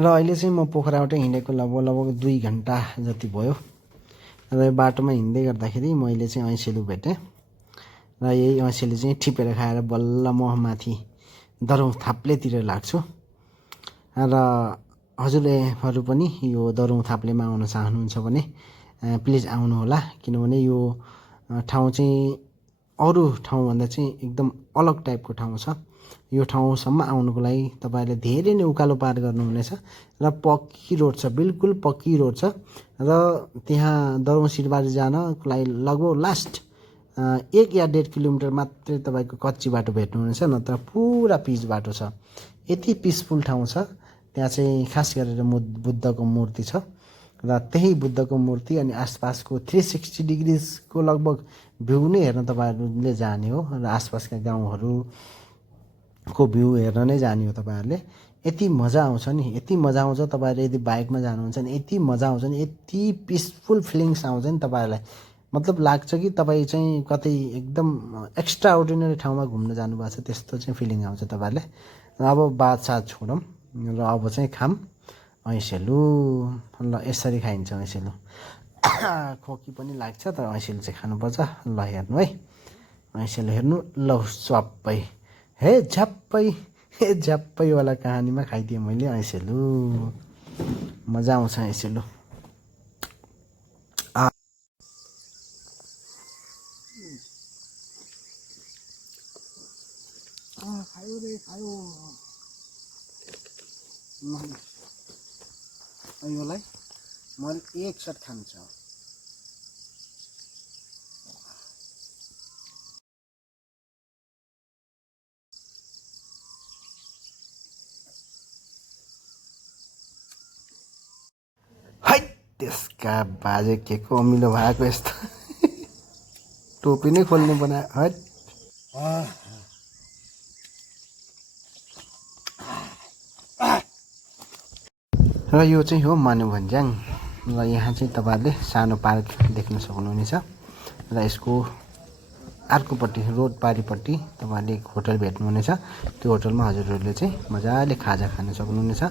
र अहिले चाहिँ म पोखराबाटै हिँडेको लगभग 2 घन्टा जति भयो र यो बाटोमा हिँड्दै गर्दाखेरि मैले चाहिँ ऐसेलु भेटेँ र यही ऐसेलु चाहिँ टिपेर खाएर बल्ल म माथि दरौँ थाप्लेतिर लाग्छु र हजुरहरू पनि यो दरौँ थाप्लेमा आउन चाहनुहुन्छ भने प्लिज आउनुहोला किनभने यो ठाउँ चाहिँ अरू ठाउँभन्दा चाहिँ एकदम अलग टाइपको ठाउँ छ यो ठाउँसम्म आउनुको लागि तपाईँहरूले धेरै नै उकालो पार गर्नुहुनेछ र पक्की रोड छ बिल्कुल पक्की रोड छ र त्यहाँ दरौँ सिरबारी जानको लागि लगभग लास्ट 1 या 1.5 किलोमिटर मात्रै तपाईँको कच्ची बाटो भेट्नुहुनेछ नत्र पुरा पिच बाटो छ यति पिसफुल ठाउँ छ त्यहाँ चाहिँ खास गरेर बुद्धको मूर्ति छ र त्यही बुद्धको मूर्ति अनि आसपासको 360 डिग्रीको लगभग भ्यू नै हेर्न तपाईँहरूले जाने हो र आसपासका गाउँहरूको भ्यू हेर्न नै जाने हो तपाईँहरूले यति मजा आउँछ नि यति मजा आउँछ तपाईँहरूले यदि बाइकमा जानुहुन्छ भने यति मजा आउँछ नि यति पिसफुल फिलिङ्स आउँछ नि तपाईँहरूलाई मतलब लाग्छ कि तपाईँ चाहिँ कतै एकदम एक्स्ट्रा अर्डिनरी ठाउँमा घुम्न जानुभएको छ त्यस्तो चाहिँ फिलिङ आउँछ तपाईँहरूले अब बात साथ छोडौँ र अब चाहिँ खाम ऐसेलु ल यसरी खाइन्छ ऐसेलु खोकी पनि लाग्छ तर ऐसेलु चाहिँ खानुपर्छ ल हेर्नु है ऐसेलु हेर्नु ल सबै हे झ्याप्पैवाला कहानीमा खाइदिएँ मैले ऐसेलु मजा आउँछ ऐसेलु खायो रे खायो योलाई मैले एकसाथ खान्छ है त्यसका बाजे के को अमिलो भएको यस्तो टोपी नै खोल्नु बनायो हट र यो चाहिँ हो मानुभन्ज्याङ र यहाँ चाहिँ तपाईँहरूले सानो पार्क देख्न सक्नुहुनेछ र यसको अर्कोपट्टि रोड पारिपट्टि तपाईँहरूले एक होटल भेट्नुहुनेछ त्यो होटलमा हजुरहरूले चाहिँ मजाले खाजा खान सक्नुहुनेछ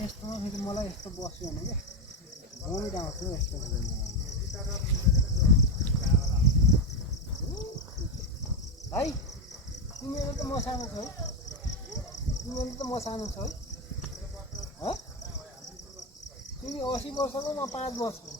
यस्तोमा फेरि मलाई यस्तो बस्यो भने क्या भमिट आउँछ यस्तो भाइ तिमीहरू त म सानो छ है तिमीहरू त म सानो छ है तिमी 80 वर्षको म 5 वर्षको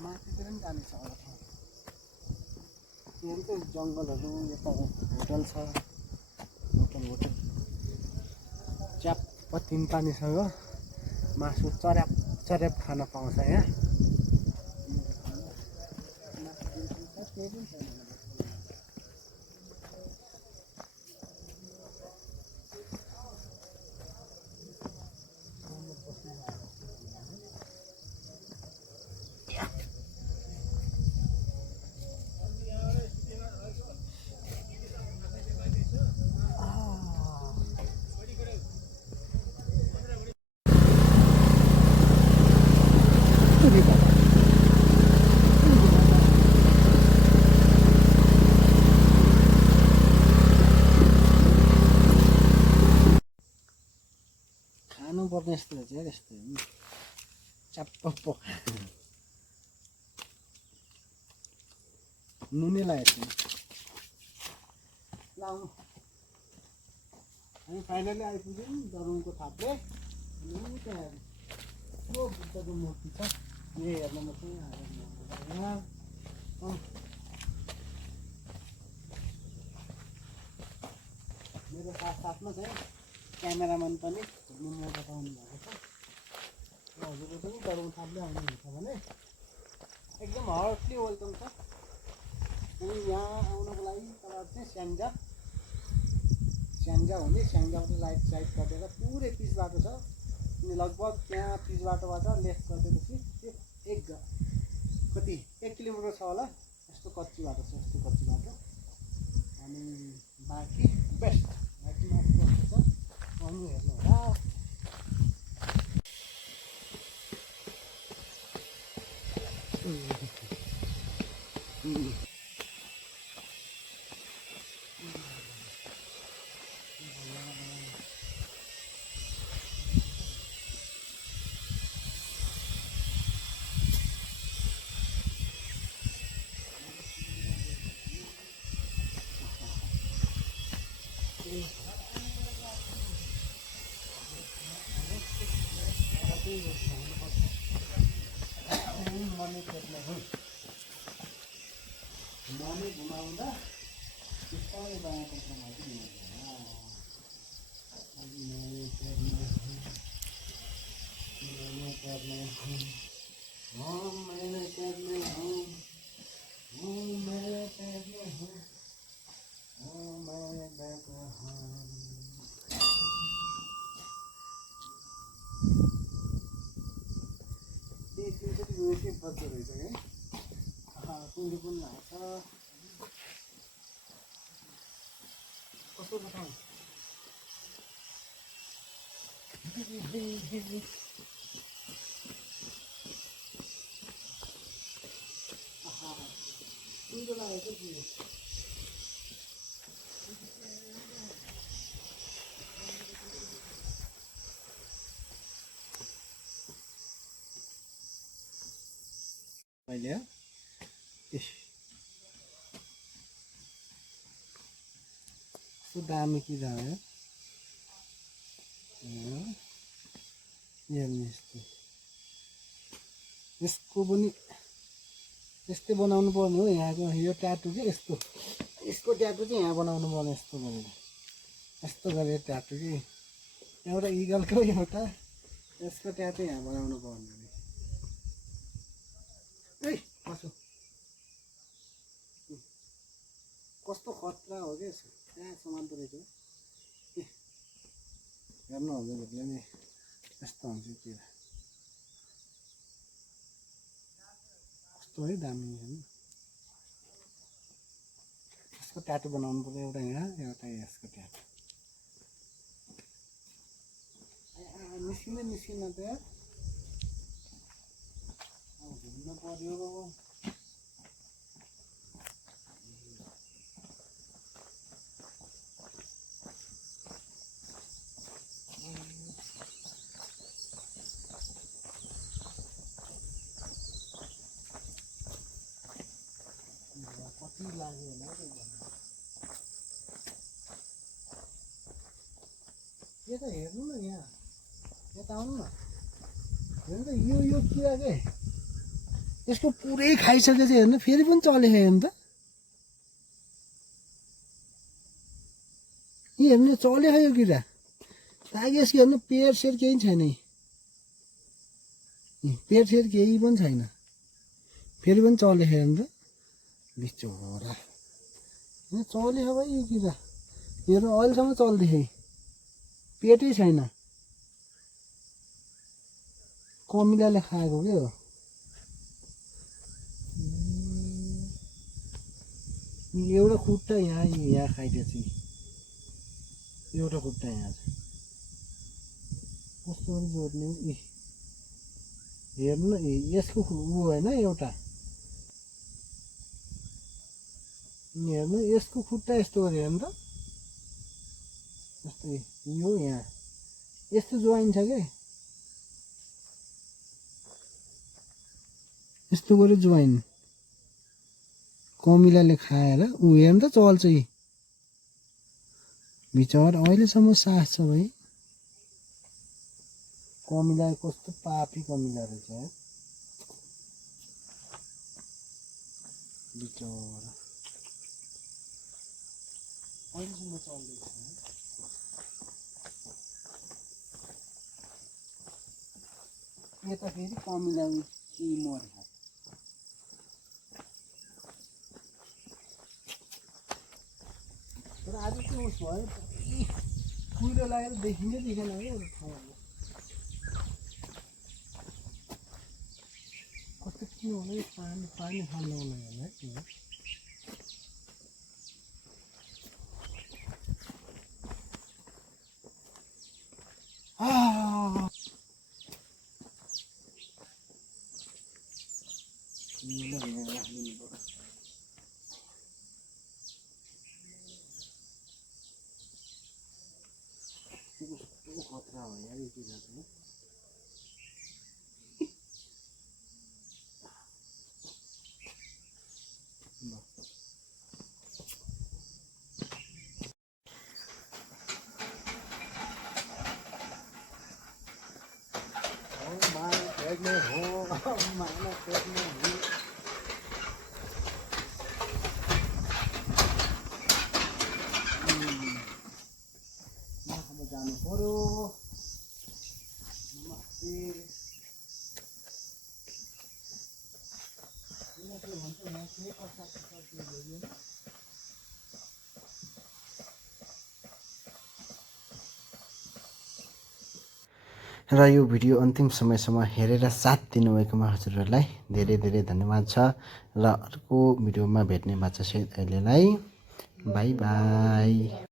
माथितिर पनि जाने छ होला यहाँ चाहिँ जङ्गलहरू यता होटल छ होटल च्याप्प तिन पानीसँग मासु चर्याप खान पाउँछ यहाँ खानुपर्ने यस्तो रहेछ यार यस्तो च्याप्प नुनै लागेको लाउनु हामी फाइनली आइपुग्यौँ दरुङको थाप्ले। त्यहाँ बुद्धको मूर्ति छ यही हेर्न मात्रै मेरो साथमा चाहिँ क्यामेराम्यान पनि घुम्नु म बताउनु भएको छ। हजुरले पनि दरुङ थाप्ले आउनुहुन्छ भने एकदम हार्टली वेलकम छ। अनि यहाँ आउनको लागि तपाईँ चाहिँ स्याङ्जा हुने स्याङ्जाबाट राइट साइड कटेर पुरै पिच बाटो छ। अनि लगभग त्यहाँ पिच बाटोबाट लेफ्ट गरिदिएपछि कति 1 किलोमिटर छ होला यस्तो कच्ची बाटो छ। यस्तो कच्ची बाटो अनि बाँकी बेस्ट बाँकी माथि कस्तो छ आउनु हेर्नु होला। मने घुमाउँदा बिस्तारै बायाँ पक्षमा चाहिँ बज्दो रहेछ है कुहिरो पनि लाग्छ कस्तो बताउँ कुहिरो लागेको कुहिरो अहिले कस्तो दामी कि जाने हेर्नु यसको पनि यस्तै बनाउनु पर्ने हो। यहाँको यो ट्याटु कि यसको ट्याटु चाहिँ यहाँ बनाउनु पर्ने यस्तो गरेर ट्याटु कि एउटा इगलको एउटा यसको ट्याटु यहाँ बनाउनु पर्ने। कस्तो खतरा हो क्या त्यहाँ समात्दो रहेछ हेर्नु हजुरहरूले नि यस्तो हुन्छ कि कस्तो है दामी हेर्नु। यसको ट्याटु बनाउनु पर्यो एउटा यहाँ एउटा यसको ट्याटु निस्किन त घुम्न पर्यो। कति लाग्यो होला यता हेर्नु न यहाँ यता आउनु न हेर्नु त यो किरा के यसको पुरै खाइसकेछ हेर्नु फेरि पनि चलेको हेर्नु त यी हेर्नु चलेको यो किरा ताकि यसको हेर्नु पेट सेर केही छैन पेट सेर केही पनि छैन फेरि पनि चलेको हेर्नु त बिचोरा यहाँ चलेको भाइ यो किरा हेर्नु अहिलेसम्म चल्दै पेटै छैन कमिलाले खाएको के हो। एउटा खुट्टा यहाँ खाइदिएछ एउटा खुट्टा यहाँ छ कस्तो गरी जोड्ने हेर्नु न यसको ऊ होइन एउटा हेर्नु यसको खुट्टा यस्तो गरी हेर्नु त जस्तै यो यहाँ यस्तो जोइन छ क्या यस्तो गरी जोइन कमिलाले खाएर ऊ हेर्नु त चल्छ बिचरा अहिलेसम्म सास छ भाइ कमिला कस्तो पापी कमिला रहेछ है बिचरा अहिलेसम्म चल्दैछ यता फेरि कमिला कि मर्छ तर आज चाहिँ उस भयो कुहिरो लागेर देखिँदै देखेन है ठाउँहरू कस्तो किन होला यो पानी पानी फाल्नु होला है खतरा हो यार यो चिजहरू जानु पर्यो र यो भिडियो अन्तिम समयसम्म हेरेर साथ दिनुभएकोमा हजुरहरूलाई धेरै धेरै धन्यवाद छ र अर्को भिडियोमा भेट्ने बाचासहित अहिलेलाई बाई बाई।